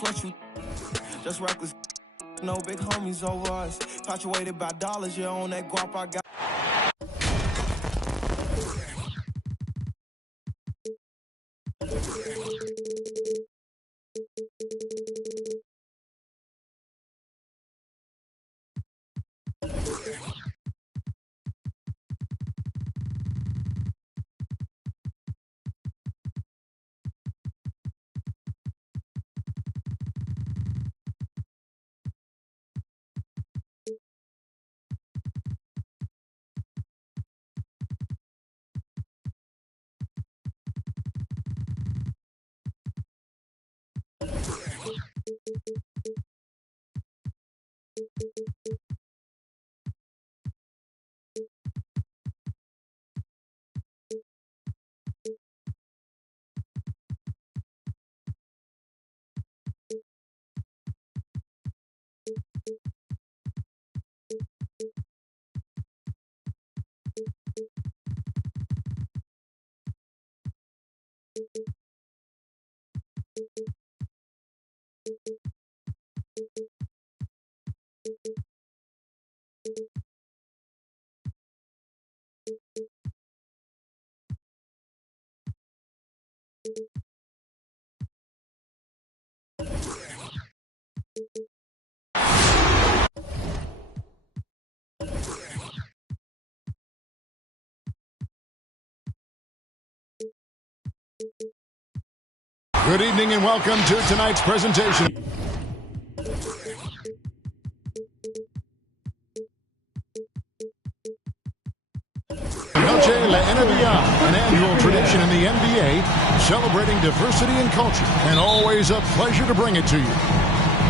What you just reckless, no big homies over us. Fluctuated by dollars, yeah, on that guap I got. Good evening and welcome to tonight's presentation. Noche la NBA, an annual tradition in the NBA, celebrating diversity and culture, and always a pleasure to bring it to you.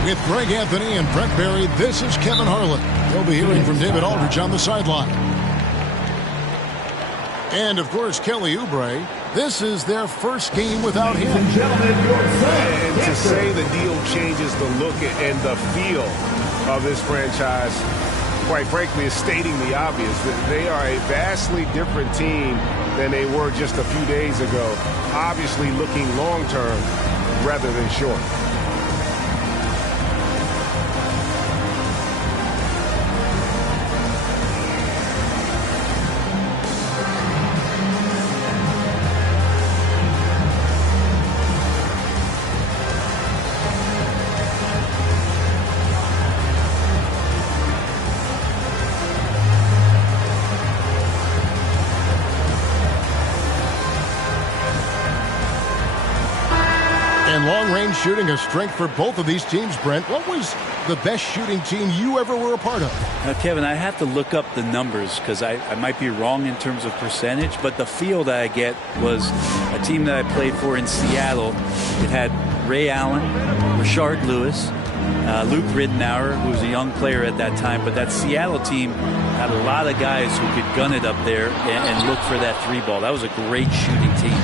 With Greg Anthony and Brent Barry, this is Kevin Harlan. You'll be hearing from David Aldridge on the sideline. And, of course, Kelly Oubre. This is their first game without him. And to say the deal changes the look and the feel of this franchise, quite frankly, is stating the obvious. That they are a vastly different team than they were just a few days ago. Obviously looking long-term rather than short. Long-range shooting, a strength for both of these teams, Brent. What was the best shooting team you ever were a part of? Kevin, I have to look up the numbers because I might be wrong in terms of percentage, but the feel that I get was a team that I played for in Seattle. It had Ray Allen, Rashard Lewis, Luke Ridnour, who was a young player at that time, but that Seattle team had a lot of guys who could gun it up there and look for that three ball. That was a great shooting team.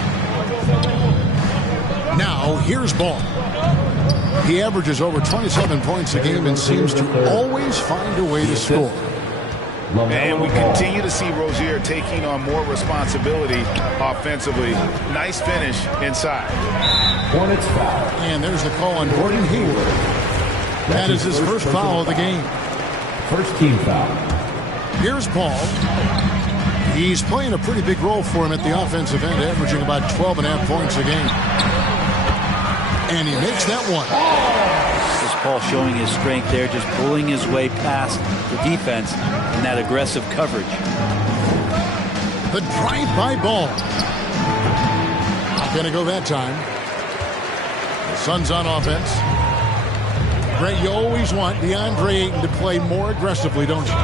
Now, here's Ball. He averages over 27 points a game and seems to always find a way to score. And we continue to see Rozier taking on more responsibility offensively. Nice finish inside. And there's the call on Gordon Hayward. That is his first foul of the game. First team foul. Here's Paul. He's playing a pretty big role for him at the offensive end, averaging about 12.5 points a game. And he makes that one. This is Paul showing his strength there, just pulling his way past the defense in that aggressive coverage. The drive-by ball. Not going to go that time. The Suns on offense. Brent, you always want DeAndre Ayton to play more aggressively, don't you?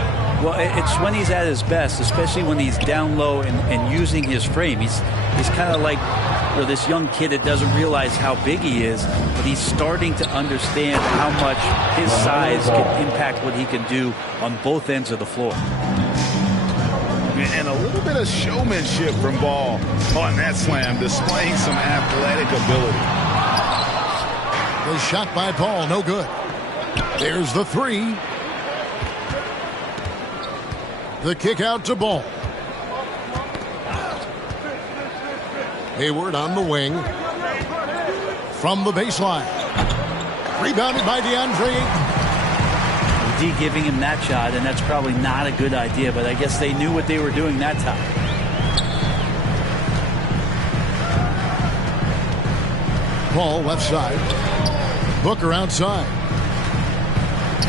Well, it's when he's at his best, especially when he's down low and using his frame. He's kind of like this young kid that doesn't realize how big he is, but he's starting to understand how much his size can impact what he can do on both ends of the floor. And a little bit of showmanship from Ball on that slam, displaying some athletic ability. The shot by Paul, no good. There's the three. The kick out to Ball. Hayward on the wing. From the baseline. Rebounded by DeAndre Ayton. D giving him that shot, and that's probably not a good idea, but I guess they knew what they were doing that time. Ball left side. Booker outside.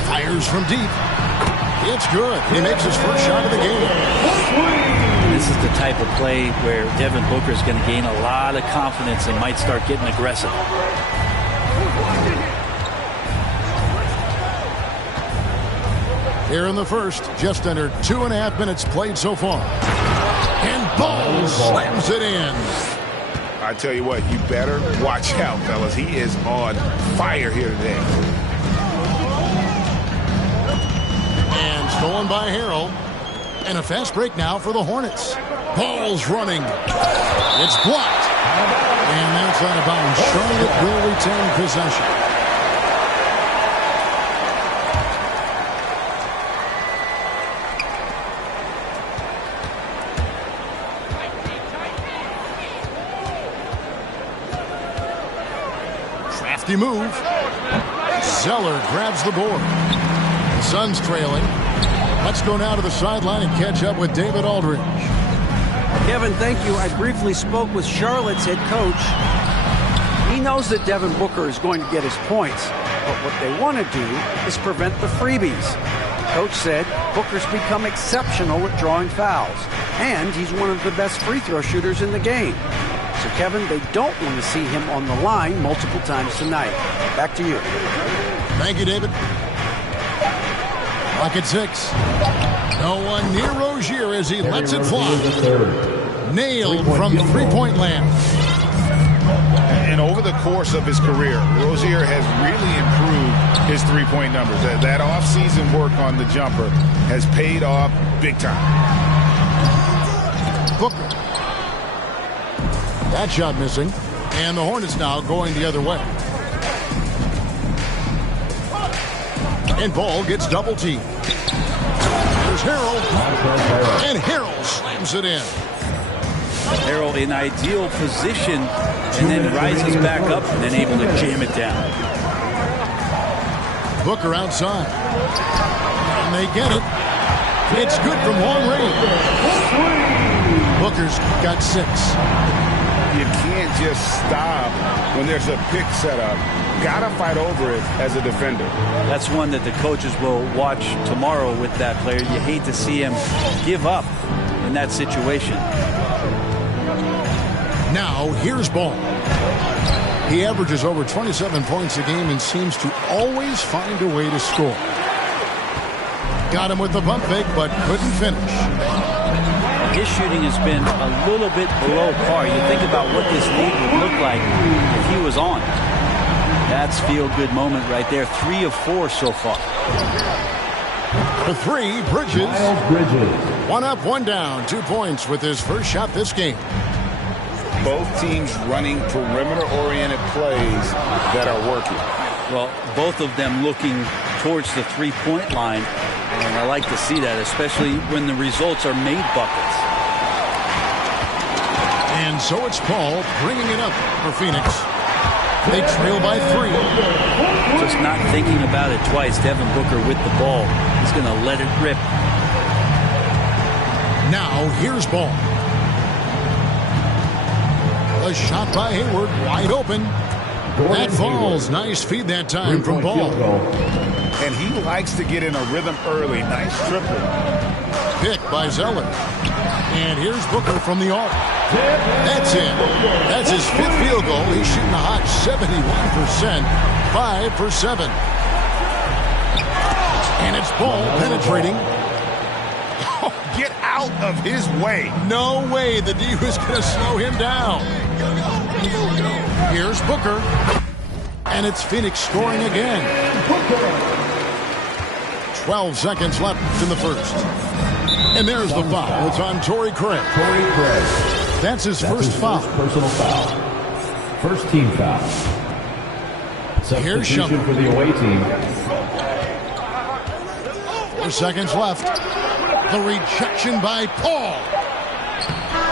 Fires from deep. It's good. He makes his first shot of the game. This is the type of play where Devin Booker is going to gain a lot of confidence and might start getting aggressive. Here in the first, just under 2.5 minutes played so far. And Ball slams it in. I tell you what, you better watch out, fellas. He is on fire here today. And stolen by Harrell. And a fast break now for the Hornets. Ball's running. It's blocked. And that's out of bounds. Charlotte will retain possession. Crafty move. Zeller grabs the board. The Suns trailing. Let's go now to the sideline and catch up with David Aldridge. Kevin, thank you. I briefly spoke with Charlotte's head coach. He knows that Devin Booker is going to get his points, but what they want to do is prevent the freebies. Coach said Booker's become exceptional at drawing fouls, and he's one of the best free throw shooters in the game. So, Kevin, they don't want to see him on the line multiple times tonight. Back to you. Thank you, David. Clock at 6. No one near Rozier as he lets it fly. Nailed from three-point land. And over the course of his career, Rozier has really improved his three-point numbers. That off-season work on the jumper has paid off big time. Booker. That shot missing. And the Hornets now going the other way. And Ball gets double teamed. There's Harrell. And Harrell slams it in. Harrell in ideal position and then rises back up and then able to jam it down. Booker outside. And they get it. It's good from long range. Booker's got 6. You can't just stop when there's a pick set up. Gotta fight over it as a defender. That's one that the coaches will watch tomorrow with that player. You hate to see him give up in that situation. Now, here's Ball. He averages over 27 points a game and seems to always find a way to score. Got him with the pump fake, but couldn't finish. His shooting has been a little bit below par. You think about what this league would look like if he was on. That's feel-good moment right there. 3 of 4 so far. The 3, Bridges. 1 up, 1 down. 2 points with his first shot this game. Both teams running perimeter-oriented plays that are working. Well, both of them looking towards the three-point line. And I like to see that, especially when the results are made buckets. And so it's Paul bringing it up for Phoenix. They trail by 3. Just not thinking about it twice. Devin Booker with the ball. He's going to let it rip. Now here's Ball. A shot by Hayward, wide open. That falls. Nice feed that time from Ball. And he likes to get in a rhythm early. Nice triple. Pick by Zeller. And here's Booker from the arc. That's it. That's his 5th field goal. He's shooting a hot 71%. 5 for 7. And it's Ball penetrating. Oh, get out of his way. No way the D was going to slow him down. Here's Booker. And it's Phoenix scoring again. 12 seconds left in the first. And there's the foul. It's on Torrey Craig. That's his first foul. Personal foul. First team foul. Here's Substitution Shumpert for the away team. 4 seconds left. The rejection by Paul.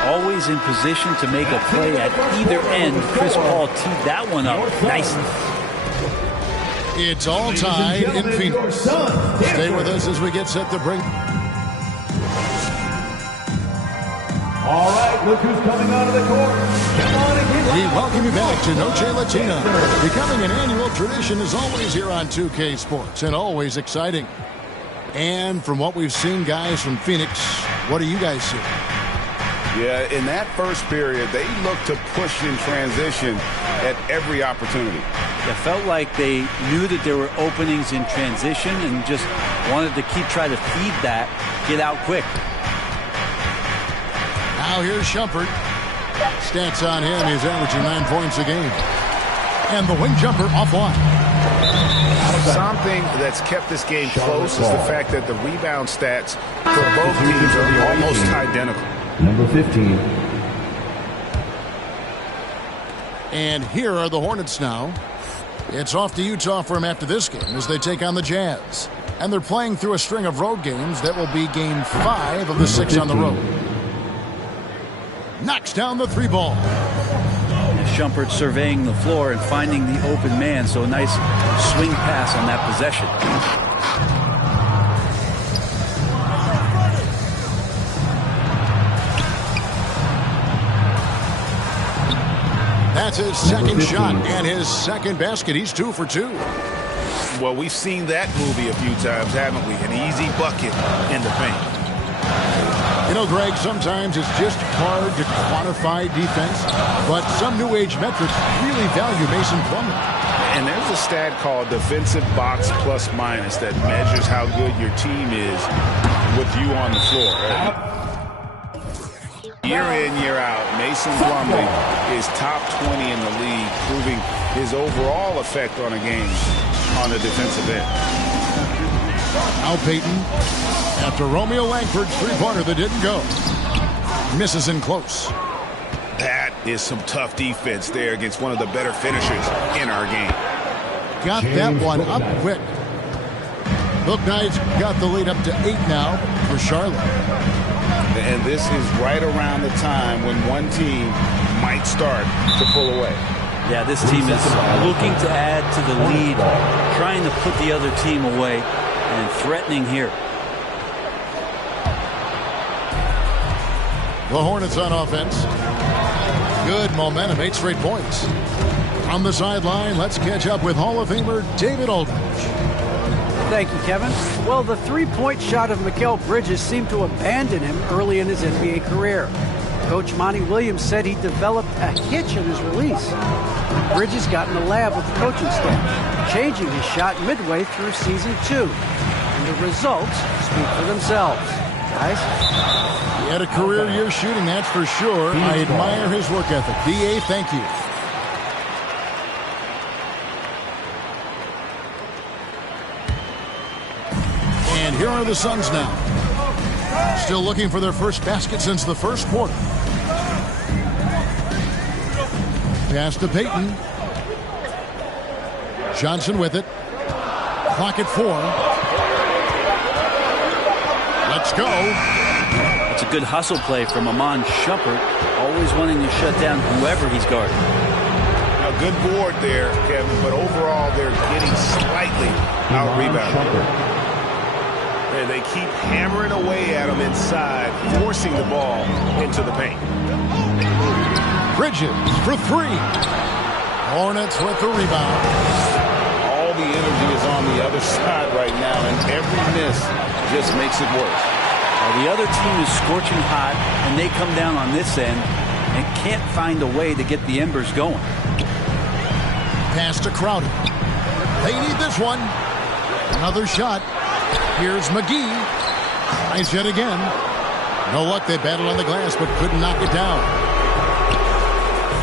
Always in position to make a play at either end. Chris Paul teed that one up nicely. It's all tied in Phoenix. Stay with us as we get set to bring. All right, look who's coming onto the court. Come on and give We welcome you back to Noche Latina. Becoming an annual tradition is always here on 2K Sports and always exciting. And from what we've seen, guys, from Phoenix, what do you guys see? Yeah, in that first period, they looked to push in transition at every opportunity. It felt like they knew that there were openings in transition and just wanted to try to feed that, get out quick. Now here's Shumpert. Stats on him, he's averaging 9 points a game. And the wing jumper offline. Something that's kept this game close is the fact that the rebound stats for both teams are almost identical. Number 15. And here are the Hornets now. It's off to Utah for them after this game as they take on the Jazz. And they're playing through a string of road games. That will be game 5 of the 6 on the road. Knocks down the 3 ball. Shumpert surveying the floor and finding the open man, so a nice swing pass on that possession. That's his second shot and his second basket. He's 2 for 2. Well, we've seen that movie a few times, haven't we? An easy bucket in the paint. You know, Greg, sometimes it's just hard to quantify defense, but some new age metrics really value Mason Plumlee. And there's a stat called defensive box plus minus that measures how good your team is with you on the floor. Year in, year out, Mason Plumlee is top 20 in the league, proving his overall effect on a game on the defensive end. Now Payton, after Romeo Langford's three-pointer that didn't go. Misses in close. That is some tough defense there against one of the better finishers in our game. Got that one up quick. Hook Knights got the lead up to 8 now for Charlotte. And this is right around the time when one team might start to pull away. Yeah, this team is looking to add to the lead, trying to put the other team away, and threatening here. The Hornets on offense. Good momentum, 8 straight points. On the sideline, let's catch up with Hall of Famer David Aldridge. Thank you, Kevin. Well, the three-point shot of Mikal Bridges seemed to abandon him early in his NBA career. Coach Monty Williams said he developed a hitch in his release. Bridges got in the lab with the coaching staff, changing his shot midway through season 2. And the results speak for themselves. Guys? He had a career year shooting, that's for sure. I admire his work ethic. D.A., thank you. And here are the Suns now. Still looking for their first basket since the first quarter. Pass to Payton. Johnson with it. Clock at 4. Let's go. It's a good hustle play from Amon Shumpert, always wanting to shut down whoever he's guarding. Now, good board there, Kevin, but overall they're getting slightly out-rebounded. And they keep hammering away at him inside, forcing the ball into the paint. Bridges for 3. Hornets with the rebound. All the energy is on the other side right now, and every miss just makes it worse. The other team is scorching hot, and they come down on this end and can't find a way to get the embers going. Pass to Crowder. They need this one. Another shot. Here's McGee. Tries yet again. No luck. They battled on the glass, but couldn't knock it down.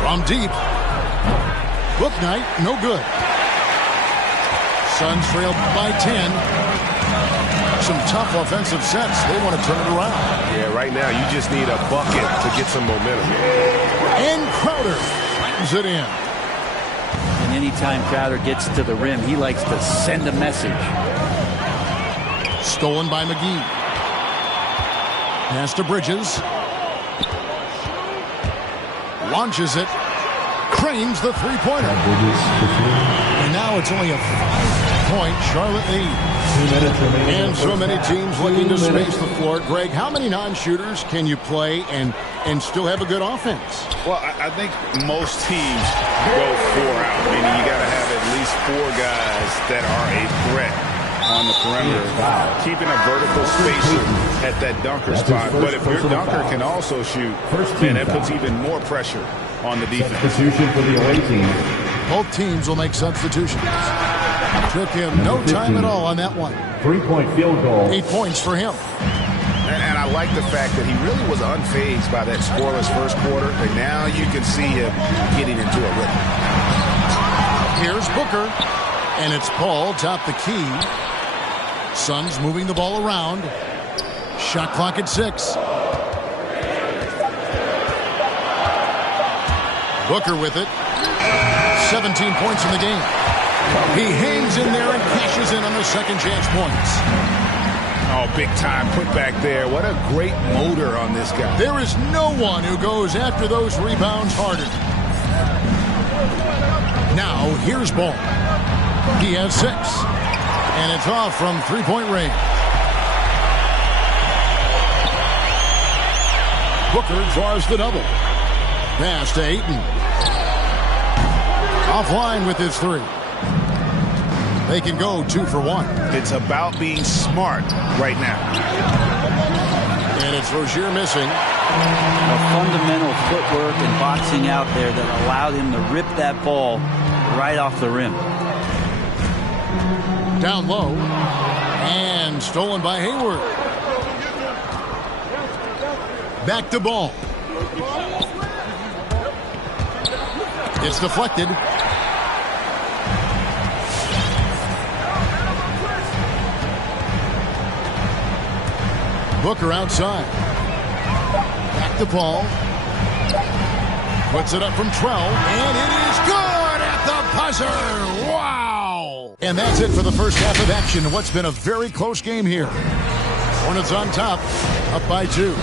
From deep. Book night, no good. Suns trailed by 10. Some tough offensive sets. They want to turn it around. Yeah, right now you just need a bucket to get some momentum. And Crowder brings it in. And anytime Crowder gets to the rim, he likes to send a message. Stolen by McGee. Pass to Bridges. Launches it. Cranes the three-pointer. And now it's only a 5 6-point Charlotte lead. 2 minutes remaining. And so many teams looking to space the floor. Greg, how many non-shooters can you play and still have a good offense? Well, I think most teams go 4 out, meaning you got to have at least 4 guys that are a threat on the perimeter, keeping a vertical spacer at that dunker spot. But if your dunker can also shoot, then that puts even more pressure on the defense. Substitution for the away team. Both teams will make substitutions. Took him no time at all on that one. 3-point field goal. 8 points for him. And I like the fact that he really was unfazed by that scoreless first quarter, and now you can see him getting into a rhythm. Here's Booker, and it's Paul top the key. Suns moving the ball around. Shot clock at 6. Booker with it. 17 points in the game. He hangs in there and cashes in on the second chance points. Oh, big time put back there. What a great motor on this guy. There is no one who goes after those rebounds harder. Now, here's Ball. He has 6. And it's off from three-point range. Booker draws the double. Pass to Ayton. Offline with his 3. They can go 2 for 1. It's about being smart right now. And it's Rozier missing. A fundamental footwork and boxing out there that allowed him to rip that ball right off the rim. Down low. And stolen by Hayward. Back to Ball. It's deflected. Booker outside. Back to Paul. Puts it up from 12. And it is good at the buzzer. Wow. And that's it for the first half of action in what's been a very close game here. Hornets on top, up by 2.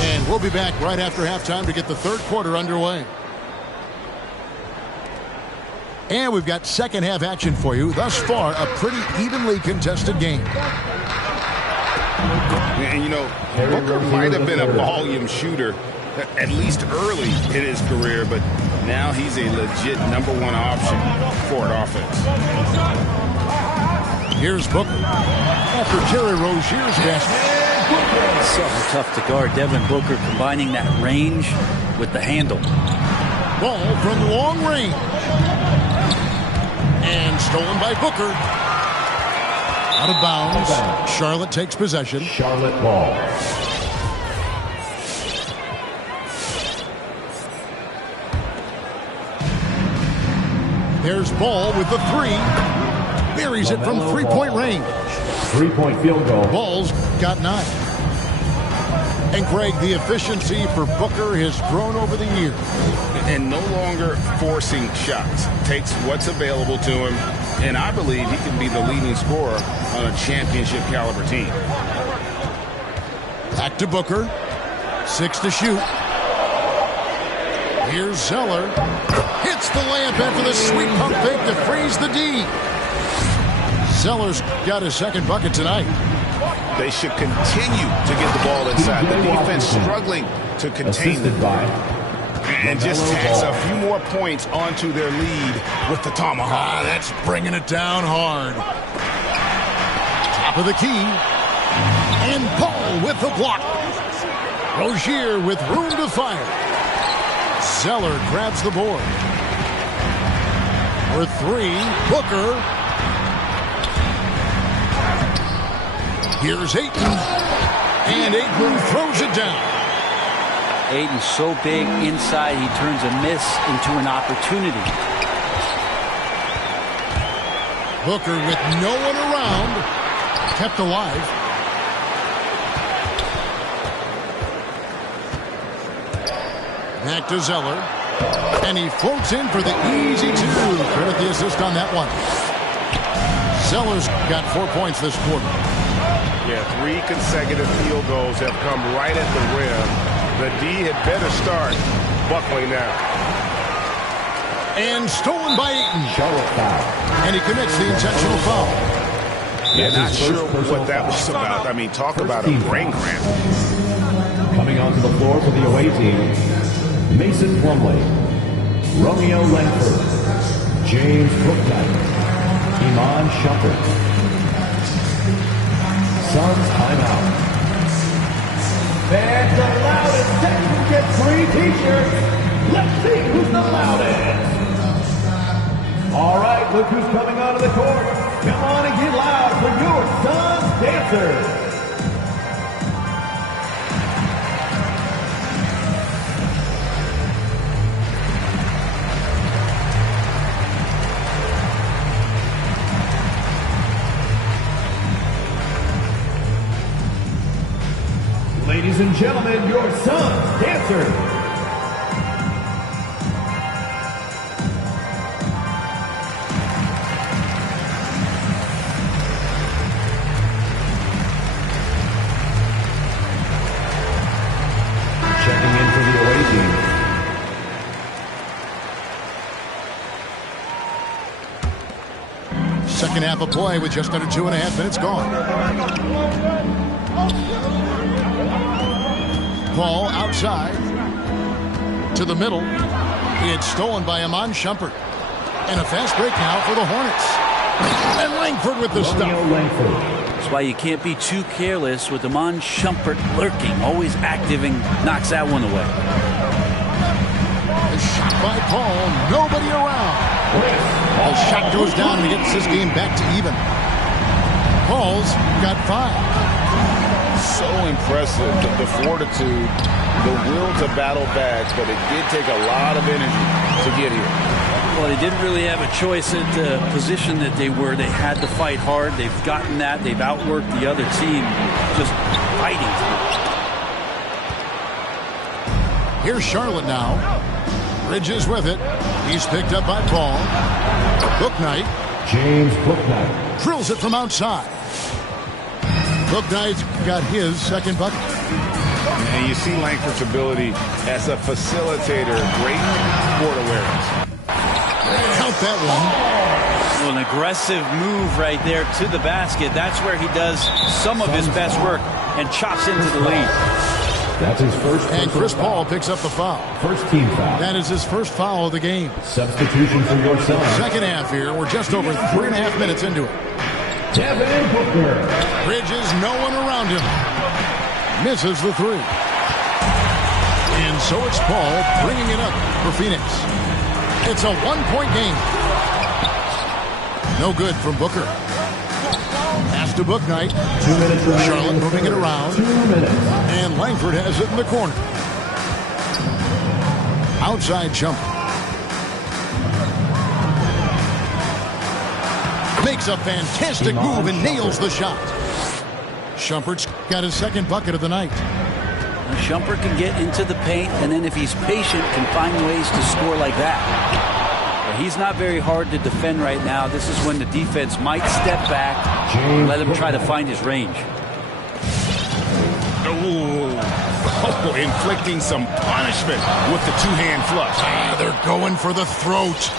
And we'll be back right after halftime to get the third quarter underway. And we've got second half action for you. Thus far, a pretty evenly contested game. And, you know, Booker might have been a volume shooter, at least early in his career, but now he's a legit #1 option for an offense. Here's Booker. After Terry Rozier's basket. So tough to guard. Devin Booker combining that range with the handle. Ball from long range. And stolen by Booker. Out of bounds. Charlotte takes possession. Charlotte ball. There's Ball with the 3. Buries it from three-point range. 3-point field goal. Ball's got 9. And Greg, the efficiency for Booker has grown over the years. And no longer forcing shots. Takes what's available to him. And I believe he can be the leading scorer on a championship caliber team. Back to Booker. 6 to shoot. Here's Zeller. Hits the layup after the sweet pump fake to freeze the D. Zeller's got his second bucket tonight. They should continue to get the ball inside. The defense struggling to contain them. And just tacks a few more points onto their lead with the tomahawk. That's bringing it down hard. Top of the key. And Paul with the block. Rozier with room to fire. Zeller grabs the board. For 3, Booker. Here's Ayton. And Ayton throws it down. Ayton's so big inside, he turns a miss into an opportunity. Booker with no one around. Kept alive. Back to Zeller. And he floats in for the easy 2. Credit the assist on that one. Zeller's got 4 points this quarter. Yeah, 3 consecutive field goals have come right at the rim. The D had better start buckling now. And stolen by Ayton. Charlotte foul. And he commits the intentional foul. Yeah, not sure what that was about. I mean, talk about a brain cramp. Coming onto the floor for the away team, Mason Plumlee, Romeo Langford, James Bouknight, Iman Shumpert. Suns timeout. Fans the loudest section get free t-shirts. Let's see who's the loudest. All right, look who's coming onto the court. Come on and get loud for your Suns dancers. Ladies and gentlemen, your Suns dancers. Checking in for the away team. Second half of play with just under 2.5 minutes gone. Ball outside to the middle. It's stolen by Iman Shumpert. And a fast break now for the Hornets. And Langford with the stop. That's why you can't be too careless with Iman Shumpert lurking, always active, and knocks that one away. A shot by Paul, nobody around. A shot goes down and gets this game back to even. Paul's got 5. So impressive, the fortitude, the will to battle back, but it did take a lot of energy to get here. Well, they didn't really have a choice at the position that they were. They had to fight hard. They've gotten that. They've outworked the other team, just fighting. Here's Charlotte now. Bridges with it. He's picked up by Paul. Bouknight. James Bouknight. Drills it from outside. Bouknight's got his second bucket. And you see Langford's ability as a facilitator, great court awareness. Count that one. Well, an aggressive move right there to the basket. That's where he does some of his best work and chops into the lead. That's his first. And Chris Paul picks up the foul. First team foul. That is his first foul of the game. Substitution for your son. Second half here. We're just over 3.5 minutes into it. Devin Booker. Bridges, no one around him. Misses the 3. And so it's Paul bringing it up for Phoenix. It's a 1-point game. No good from Booker. Pass to Bouknight. 2 minutes remaining. Charlotte moving it around. 2 minutes. And Langford has it in the corner. Outside jump. Makes a fantastic move and nails the shot. Shumpert's got his second bucket of the night. Shumpert can get into the paint, and then if he's patient, can find ways to score like that. But he's not very hard to defend right now. This is when the defense might step back and let him try to find his range. Oh, inflicting some punishment with the two-hand flush. They're going for the throat.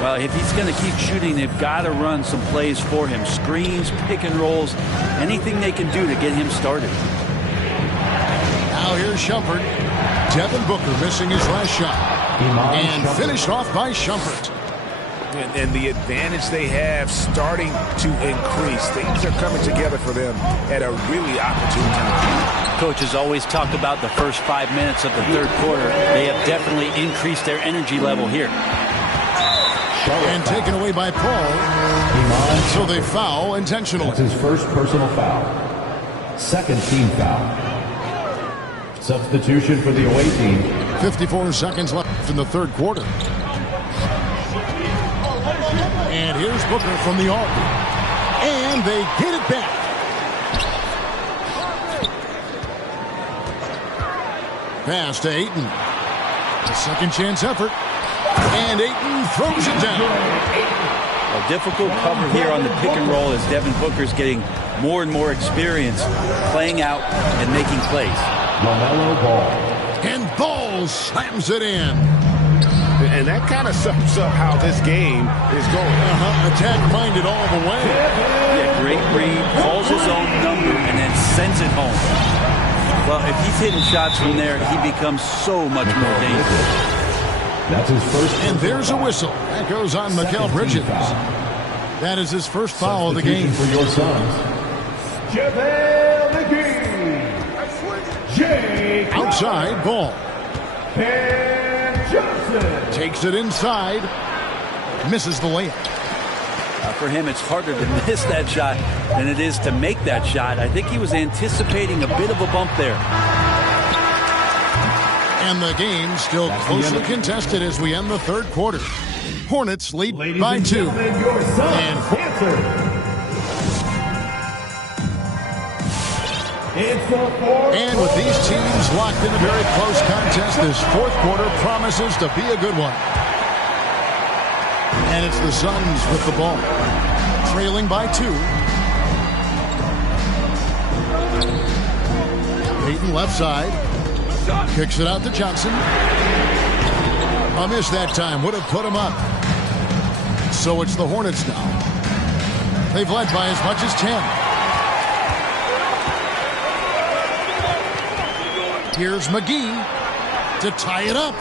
Well, if he's going to keep shooting, they've got to run some plays for him. Screens, pick and rolls, anything they can do to get him started. Now here's Shumpert. Devin Booker missing his last shot. And finished off by Shumpert. And the advantage they have starting to increase. Things are coming together for them at a really opportune time. Coach has always talked about the first 5 minutes of the third quarter. They have definitely increased their energy level here. And taken away by Paul. So they foul intentionally. That's his first personal foul. Second team foul. Substitution for the away team. 54 seconds left in the third quarter. And here's Booker from the arc. And they get it back. Pass to Ayton. A second chance effort. And Ayton throws it down. A difficult cover here on the pick and roll as Devin Booker's getting more and more experience playing out and making plays. LaMelo Ball. And Ball slams it in. And that kind of sums up how this game is going. Attack minded all the way. Yeah, great read, calls his own number, and then sends it home. Well, if he's hitting shots from there, he becomes so much more dangerous. That's his first. And there's a whistle. That goes on Mikal Bridges. That is his first foul of the game. For your sons, JaVale McGee. Jake Outside ball. Ben Johnson. Takes it inside. Misses the layup. For him, it's harder to miss that shot than it is to make that shot. I think he was anticipating a bit of a bump there. And the game still closely contested as we end the third quarter. Hornets lead by 2. Your son's answer. And with these teams locked in a very close contest, this fourth quarter promises to be a good one. And it's the Suns with the ball, trailing by 2. Payton left side, kicks it out to Johnson. A miss that time, would have put him up. So it's the Hornets now. They've led by as much as 10. Here's McGee to tie it up.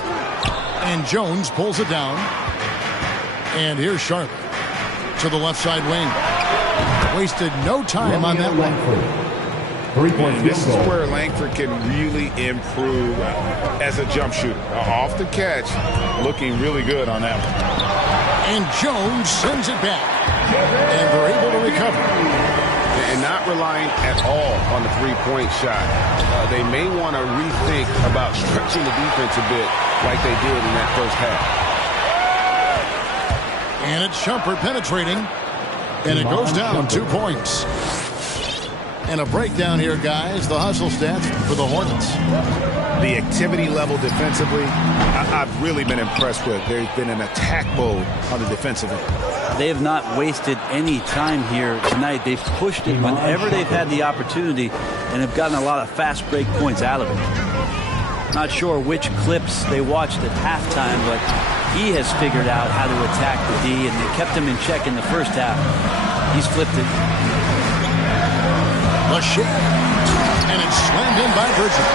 And Jones pulls it down. And here's Charlotte to the left side wing. Wasted no time on that one. This is where Langford can really improve as a jump shooter. Off the catch, looking really good on that one. And Jones sends it back. And they're able to recover. And not relying at all on the three-point shot. They may want to rethink about stretching the defense a bit like they did in that first half. And it's Shumpert penetrating. And it goes down 2 points. And a breakdown here, guys. The hustle stats for the Hornets. The activity level defensively, I've really been impressed with. There's been an attack mode on the defensive end. They have not wasted any time here tonight. They've pushed it whenever they've had the opportunity and have gotten a lot of fast break points out of it. Not sure which clips they watched at halftime, but he has figured out how to attack the D, and they kept him in check in the first half. He's flipped it. Lachey. And it's slammed in by Bridges.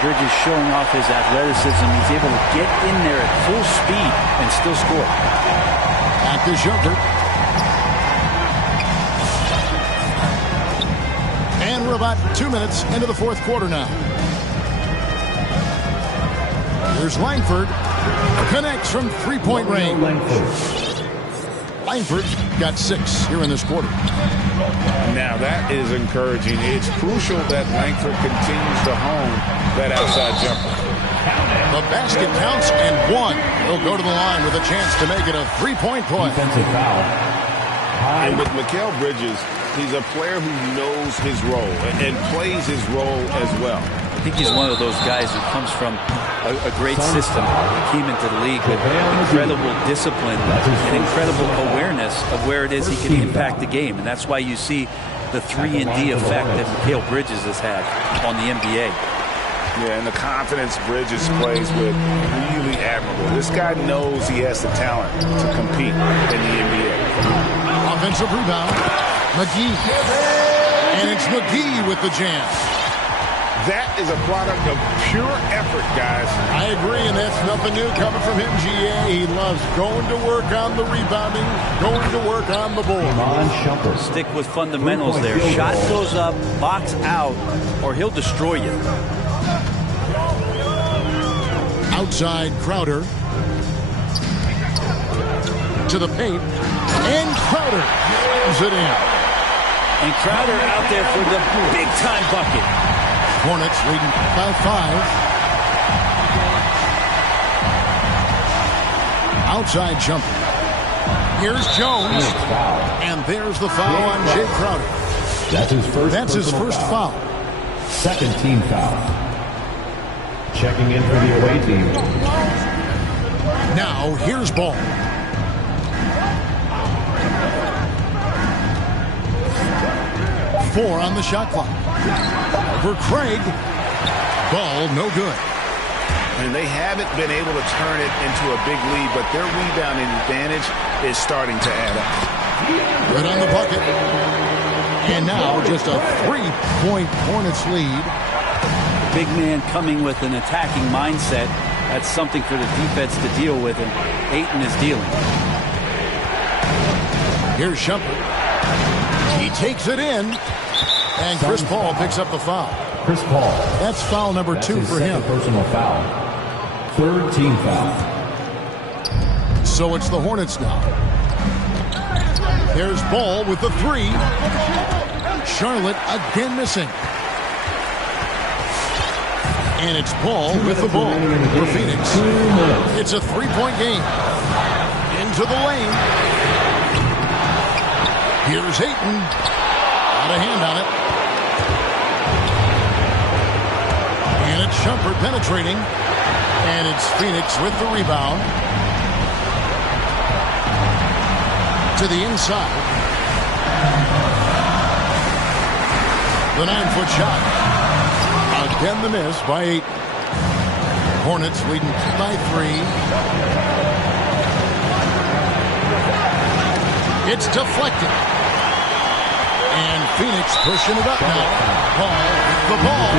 Bridges showing off his athleticism. He's able to get in there at full speed and still score. Back to Shumpert. And we're about 2 minutes into the fourth quarter now. Here's Langford. Connects from three-point range. Langford's got 6 here in this quarter. Now that is encouraging. It's crucial that Langford continues to hone that outside jumper. The basket counts and 1. He'll go to the line with a chance to make it a three-point play. Defensive foul. And with Mikal Bridges, he's a player who knows his role and plays his role as well. I think he's one of those guys who comes from a great system. He came into the league with incredible discipline and incredible awareness of where it is he can impact the game. And that's why you see the 3-and-D effect that Mikal Bridges has had on the NBA. Yeah, and the confidence Bridges plays with, really admirable. This guy knows he has the talent to compete in the NBA. Offensive rebound. McGee. And it's McGee with the jam. That is a product of pure effort, guys. I agree, and that's nothing new coming from him, GA. He loves going to work on the rebounding, going to work on the board. Stick with fundamentals there. Shot goes up, box out, or he'll destroy you. Outside Crowder. To the paint. And Crowder brings it in. And Crowder out there for the big-time bucket. Hornets leading by 5. Outside jumper. Here's Jones. And there's the foul on Jay Crowder. That's his first foul. Second team foul. Checking in for the away team. Now here's Ball. Four on the shot clock. For Craig. Ball no good. And they haven't been able to turn it into a big lead, but their rebounding advantage is starting to add up. Good on the bucket. And now just a 3-point Hornets lead. Big man coming with an attacking mindset. That's something for the defense to deal with, and Ayton is dealing. Here's Shumpert. He takes it in, and Chris Paul picks up the foul. Chris Paul. That's foul number 2 for him. Personal foul. Third team foul. So it's the Hornets now. There's Ball with the 3. Charlotte again missing. And it's Paul with the ball for Phoenix. It's a 3-point game. Into the lane. Here's Ayton. Got a hand on it. And it's Shumpert penetrating. And it's Phoenix with the rebound. To the inside. The 9-foot shot. Again the miss by 8. Hornets leading by 3. It's deflected. And Phoenix pushing it up now. Paul with the ball.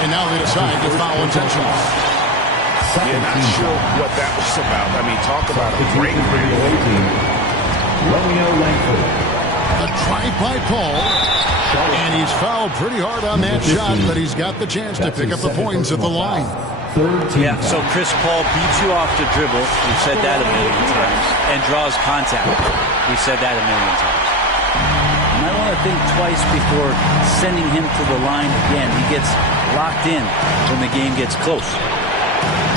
And now they decide to foul intentional. Yeah, not sure what that was about. I mean, talk about a break. Romeo Langford. A drive by Paul. And he's fouled pretty hard on that shot, but he's got the chance to pick up the points at the line. Yeah, so Chris Paul beats you off the dribble. We've said that a million times. And draws contact. We've said that a million times. You might want to think twice before sending him to the line again. He gets locked in when the game gets close.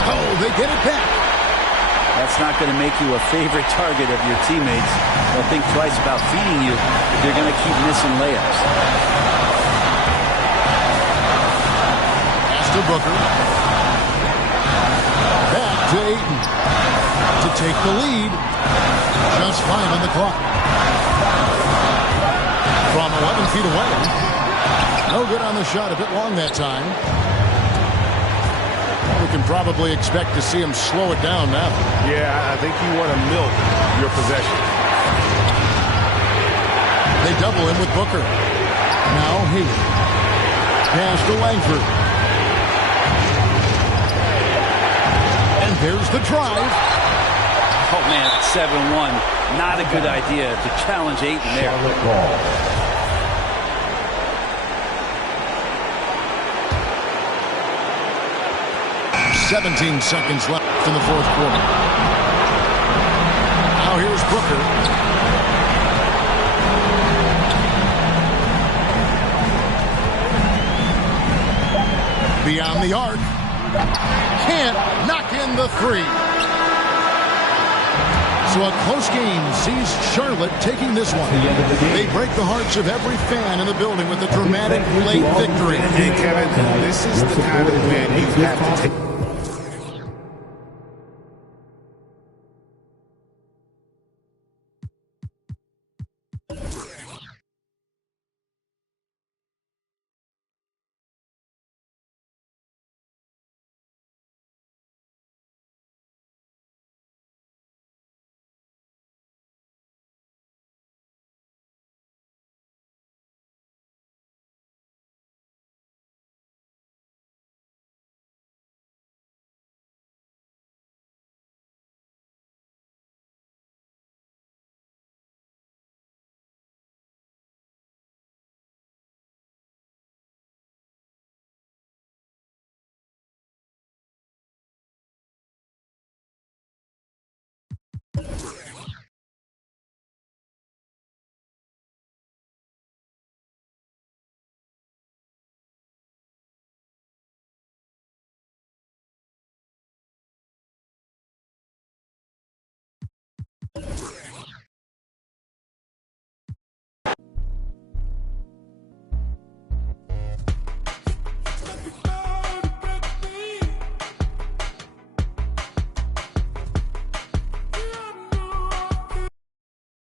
Oh, they get it back. That's not going to make you a favorite target of your teammates. They'll think twice about feeding you if you're going to keep missing layups. Pass to Booker. Back to Ayton. To take the lead. Just 5 on the clock. From 11 feet away. No good on the shot. A bit long that time. We can probably expect to see him slow it down now. Yeah, I think you want to milk your possession. They double him with Booker. Now Hayden. Pass to Langford. And there's the drive. Oh, man, 7-1. Not a good idea to challenge Ayton there. 17 seconds left in the fourth quarter. Now here's Booker. Beyond the arc. Can't knock in the 3. So a close game sees Charlotte taking this one. They break the hearts of every fan in the building with a dramatic late victory. And Kevin, this is the kind of win you have to take.